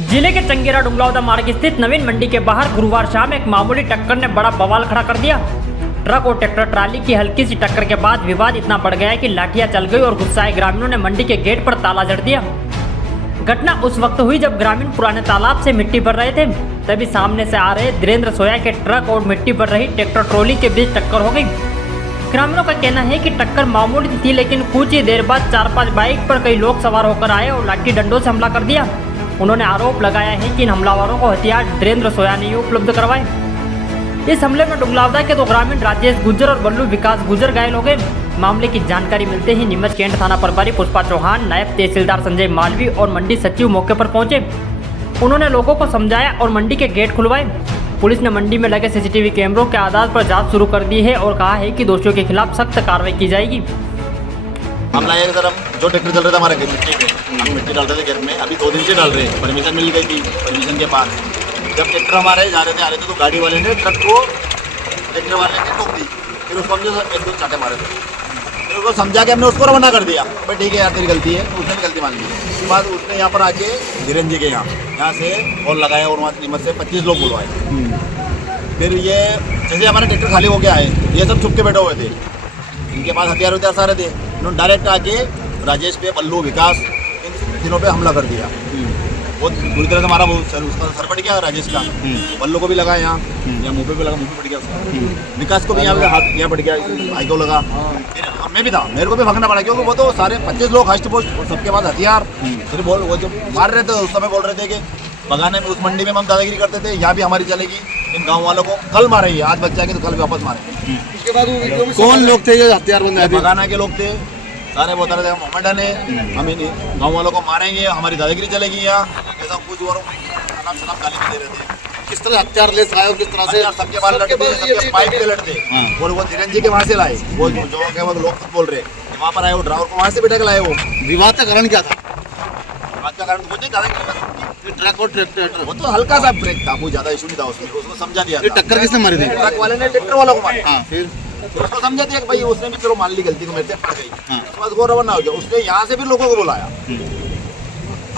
जिले के चंगेरा डुंगलावदा मार्ग स्थित नवीन मंडी के बाहर गुरुवार शाम एक मामूली टक्कर ने बड़ा बवाल खड़ा कर दिया। ट्रक और ट्रैक्टर ट्राली की हल्की सी टक्कर के बाद विवाद इतना बढ़ गया कि लाठियां चल गई और गुस्साए ग्रामीणों ने मंडी के गेट पर ताला जड़ दिया। घटना उस वक्त हुई जब ग्रामीण पुराने तालाब से मिट्टी भर रहे थे, तभी सामने से आ रहे धीरेन्द्र सोया के ट्रक और मिट्टी भर रही ट्रैक्टर ट्रॉली के बीच टक्कर हो गई। ग्रामीणों का कहना है कि टक्कर मामूली थी, लेकिन कुछ ही देर बाद 4-5 बाइक पर कई लोग सवार होकर आए और लाठी डंडों से हमला कर दिया। उन्होंने आरोप लगाया है कि इन हमलावरों को हथियार धीरेन्द्र सोया ने उपलब्ध करवाए। इस हमले में डुंगलावदा के 2 ग्रामीण राजेश गुर्जर और बल्लू विकास गुर्जर घायल हो गए। मामले की जानकारी मिलते ही नीमच कैंट थाना प्रभारी पुष्पा चौहान, नायब तहसीलदार संजय मालवी और मंडी सचिव मौके पर पहुंचे। उन्होंने लोगों को समझाया और मंडी के गेट खुलवाए। पुलिस ने मंडी में लगे सीसीटीवी कैमरों के आधार पर जांच शुरू कर दी है और कहा है कि दोषियों के खिलाफ सख्त कार्रवाई की जाएगी। मामला ये सर, हम जो ट्रैक्टर चल रहा था हमारे मिट्टी पे, हम मिट्टी डाल रहे थे घर में, अभी 2 दिन से डाल रहे हैं। परमिशन मिल गई थी, परमिशन के बाद जब ट्रैक्टर हमारे जा रहे थे तो गाड़ी वाले ने ट्रक को ट्रैक्टर वाले ने ठोक दी। फिर उसको हमने 1-2 चाटे मारे थे। फिर उसको समझा के हमने उसको रवाना कर दिया, भाई ठीक है यार तेरी गलती है, तो उसने भी गलती मान ली। उसके बाद उसने यहाँ पर आके धीरेन्द्र जी के यहाँ से कॉल लगाया और वहाँ कीमत से 25 लोग बुलवाए। फिर ये जैसे हमारे ट्रैक्टर खाली होके आए, ये सब छुप के बैठे हुए थे, इनके पास हथियार सारे थे। उन्होंने डायरेक्ट आके राजेश पे, बल्लू, विकास, इन तीनों पे हमला कर दिया। बहुत बुरी तरह से हमारा उसका सर पड़ गया राजेश का, बल्लू को भी लगा यहाँ मुँह पे लगा, मुँह पे पड़ गया उसका। विकास को भी यहाँ पे हाथ यहाँ पड़ गया, भाई को लगा। फिर हमें भी था, मेरे को भी भागना पड़ा क्योंकि वो तो सारे 25 लोग हस्ट पोस्ट और सबके पास हथियार। फिर बोल वो जो मार रहे थे उस समय बोल रहे थे कि भगाने में उस मंडी में हम दादागिरी करते थे, यहाँ भी हमारी चलेगी। इन गाँव वालों को कल मारेंगे, आज बच्चा के तो कल भी वापस मारेंगे। उसके बाद कौन लोग थे जो हथियार बंद भगाना के लोग थे सारे, बता रहे थे मोहम्मद ने हम इन गाँव वालों को मारेंगे, हमारी दादागिरी चलेगी यहाँ, ऐसा कुछ और गाली दे रहे थे। किस तरह हथियार ले आए और किस तरह से सबके बाल लटके, सबके पाइप के लटके। और वो धीरेन्द्र जी के वहाँ से लाए, वो जो लोग खुद बोल रहे वहाँ पर आए, वो ड्राइवर को वहाँ से बिठा के लाए। वो विवाद का कारण क्या था? विवाद का कारण कुछ नहीं, दादागिरी। ट्रक और ट्रैक्टर वो तो हल्का सा ब्रेक था, कोई ज्यादा इशू नहीं था उसमें, उसको समझा दिया। टक्कर किसने मारी थी? ट्रक वाले ने ट्रैक्टर वालों को मारा। फिर उसको समझा दिया कि भाई उसने भी चलो मान ली गलती को, मेरे से पड़ गई। उसके बाद वो रवाना हो गया। उसने यहाँ से भी लोगों को बुलाया।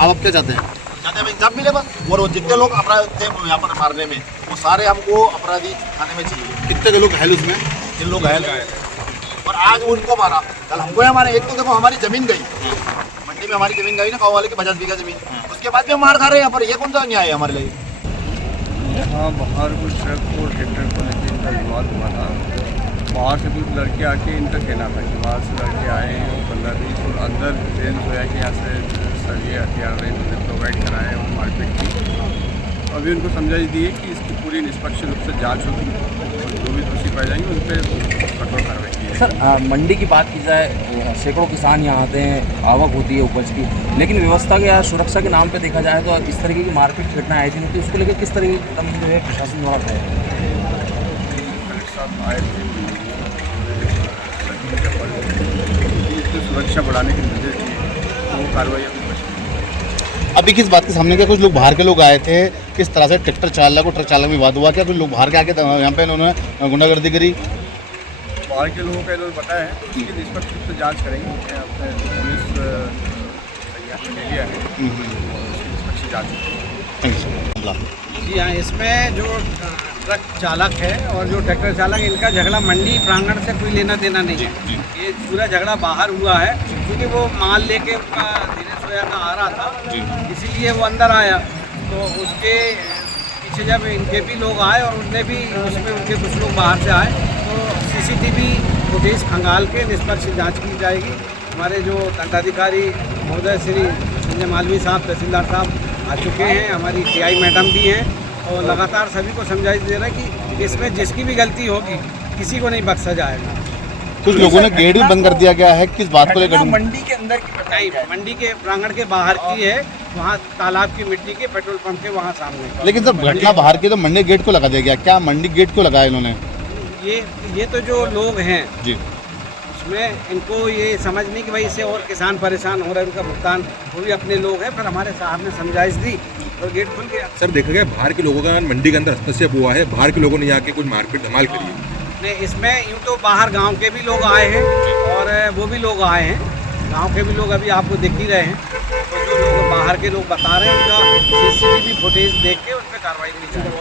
आप क्या चाहते हैं? चाहते हैं इंसाफ मिले बस। और वो जितने लोग अपराध थे यहाँ पर मारने में, वो सारे हमको अपराधी थाने में चाहिए। कितने के लोग घायल उसमें? 3 लोग घायल गए और आज उनको मारा, कल हमको यहाँ मारा। एक तो देखो हमारी जमीन गई, मंडी में हमारी जमीन गई ना, गाँव वाले की 50 बीघा जमीन, उसके बाद भी हम मार खा रहे हैं यहाँ पर। ये कौन सा न्याय है हमारे लिए? यहाँ बाहर कुछ ट्रक और ट्रैक्टर को लेकर इनका विवाद हुआ था। बाहर से कुछ लड़के आके इनका कहना था कि बाहर से लड़के आए 15-20 और अंदर ट्रेन सोया कि यहाँ से सभी हथियार इन्होंने प्रोवाइड कराए और मारपीट की। अभी उनको समझाई दी है कि इसकी पूरी निष्पक्ष रूप से जांच होगी और जो भी दोषी पाए जाएंगे उन पर कठोर कार्रवाई की जाएगी। सर, मंडी की बात की जाए, सैकड़ों किसान यहाँ आते हैं, आवक होती है उपज की, लेकिन व्यवस्था के या सुरक्षा के नाम पे देखा जाए तो इस तरीके की मारपीट घटना आई थी, उसको लेकर किस तरह के कदम जो है प्रशासन द्वारा है? कलेक्टर साहब आए थे, सुरक्षा बढ़ाने के निर्देश दिए, वो कार्रवाई अभी किस बात के सामने क्या कुछ लोग बाहर के लोग आए थे, किस तरह से ट्रैक्टर चालक और ट्रक चालक में विवाद हुआ? क्या कुछ लोग बाहर के आके यहाँ पे उन्होंने गुंडागर्दी करी? बाहर के लोगों का इन्होंने बताया है, उसकी निष्पक्ष रूप से जांच करेंगे। पुलिस तैयारी है, निष्पक्ष जांच। जी हाँ, इसमें जो ट्रक चालक है और जो ट्रैक्टर चालक, इनका झगड़ा मंडी प्रांगण से कोई लेना देना नहीं है। ये पूरा झगड़ा बाहर हुआ है क्योंकि वो माल लेके उनका धीरे सोया का आ रहा था, इसीलिए वो अंदर आया। तो उसके पीछे जब इनके भी लोग आए और उनने भी उसमें उनके कुछ लोग बाहर से आए, तो सीसीटीवी फुटेज खंगाल के निष्पक्ष जाँच की जाएगी। हमारे जो दंडाधिकारी महोदय श्री संजय मालवी साहब, तहसीलदार साहब आ चुके हैं, हमारी टीआई मैडम भी हैं और लगातार सभी को समझाई दे रहा है कि इसमें जिसकी भी गलती होगी किसी को नहीं बख्शा जाएगा। कुछ लोगों ने गेट भी बंद कर दिया गया है, किस बात को लेकर? मंडी के अंदर नहीं, मंडी के प्रांगण के बाहर की है, वहाँ तालाब की मिट्टी के पेट्रोल पंप के वहाँ सामने। लेकिन सर घटना बाहर की, तो मंडी गेट को लगा दिया गया, क्या मंडी गेट को लगाया इन्होंने? ये तो जो लोग हैं जी, उसमें इनको ये समझ नहीं कि भाई इससे और किसान परेशान हो रहे हैं, उनका भुगतान, वो भी अपने लोग हैं। फिर हमारे साहब ने समझाइश दी और गेट खुल गया। सर देखा गया बाहर के लोगों का मंडी के अंदर हस्तक्षेप हुआ है, बाहर के लोगों ने यहाँ के कुछ मारपीट धमाल करी है। नहीं, इसमें यूँ तो बाहर गांव के भी लोग आए हैं और वो भी लोग आए हैं, गांव के भी लोग अभी आपको दिख ही रहे हैं। तो जो लोग बाहर के लोग बता रहे हैं, उनका फुटेज देख के उस पर कार्रवाई की जाए।